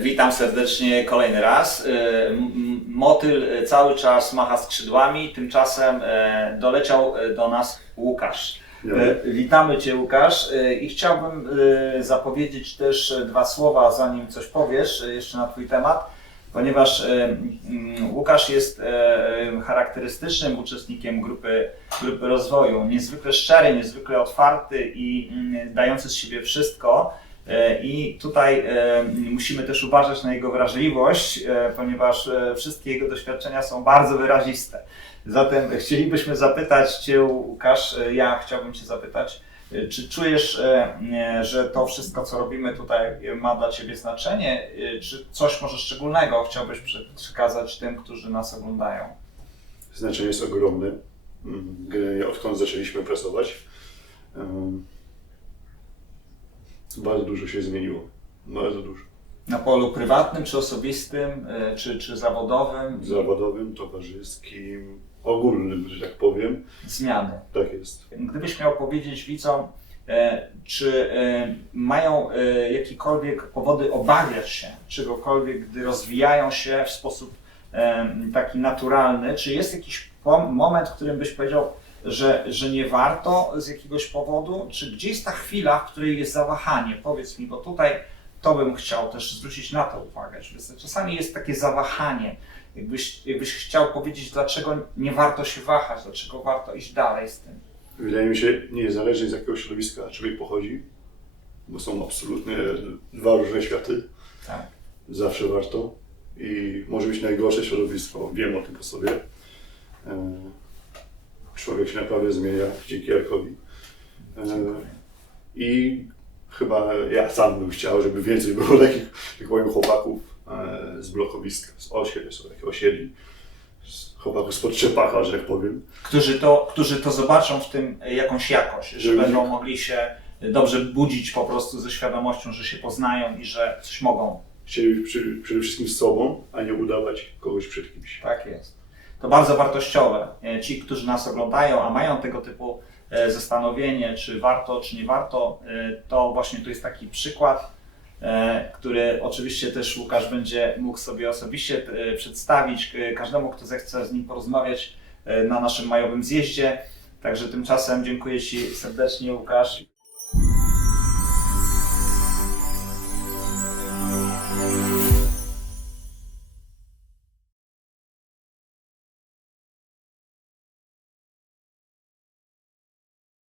Witam serdecznie kolejny raz. M- Motyl y, cały czas macha skrzydłami, tymczasem e, doleciał e, do nas Łukasz. E, Witamy Cię Łukasz E, i chciałbym e, zapowiedzieć też e, dwa słowa, zanim coś powiesz e, jeszcze na Twój temat, ponieważ e, Łukasz jest e, charakterystycznym uczestnikiem grupy, grupy rozwoju, niezwykle szczery, niezwykle otwarty i mm, dający z siebie wszystko. E, I tutaj e, musimy też uważać na jego wrażliwość, e, ponieważ wszystkie jego doświadczenia są bardzo wyraziste. Zatem chcielibyśmy zapytać Cię, Łukasz, ja chciałbym Cię zapytać, czy czujesz, że to wszystko, co robimy tutaj, ma dla Ciebie znaczenie? Czy coś może szczególnego chciałbyś przekazać tym, którzy nas oglądają? Znaczenie jest ogromne. Mm, Odkąd zaczęliśmy pracować, bardzo dużo się zmieniło. Bardzo dużo. Na polu prywatnym, czy osobistym, e, czy, czy zawodowym? Zawodowym, towarzyskim, ogólnym, że tak powiem. Zmiany. Tak jest. Gdybyś miał powiedzieć widzom, e, czy e, mają jakiekolwiek powody obawiać się czegokolwiek, gdy rozwijają się w sposób taki naturalny, czy jest jakiś moment, w którym byś powiedział, że, że nie warto z jakiegoś powodu, czy gdzie jest ta chwila, w której jest zawahanie? Powiedz mi, bo tutaj to bym chciał też zwrócić na to uwagę, że czasami jest takie zawahanie. Jakbyś, jakbyś chciał powiedzieć, dlaczego nie warto się wahać, dlaczego warto iść dalej z tym. Wydaje mi się, niezależnie z jakiego środowiska człowiek pochodzi, bo są absolutnie dwa różne światy, Tak. zawsze warto. I może być najgorsze środowisko, wiem o tym po sobie. E, Człowiek się naprawdę zmienia dzięki Jarkowi. E. I chyba ja sam bym chciał, żeby więcej było takich, jak powiem, chłopaków e, z blokowiska, z osiedli, są takie osiedli, chłopaków spod Czepaka, że tak powiem. Którzy to, którzy to zobaczą w tym jakąś jakość, że Żeby- będą mogli się dobrze budzić po prostu ze świadomością, że się poznają i że coś mogą. Chcieli być przy, przede wszystkim z sobą, a nie udawać kogoś przed kimś. Tak jest. To bardzo wartościowe. E, Ci, którzy nas oglądają, a mają tego typu e, zastanowienie, czy warto, czy nie warto, e, to właśnie tu jest taki przykład, który oczywiście też Łukasz będzie mógł sobie osobiście przedstawić każdemu, kto zechce z nim porozmawiać na naszym majowym zjeździe. Także tymczasem dziękuję Ci serdecznie, Łukasz.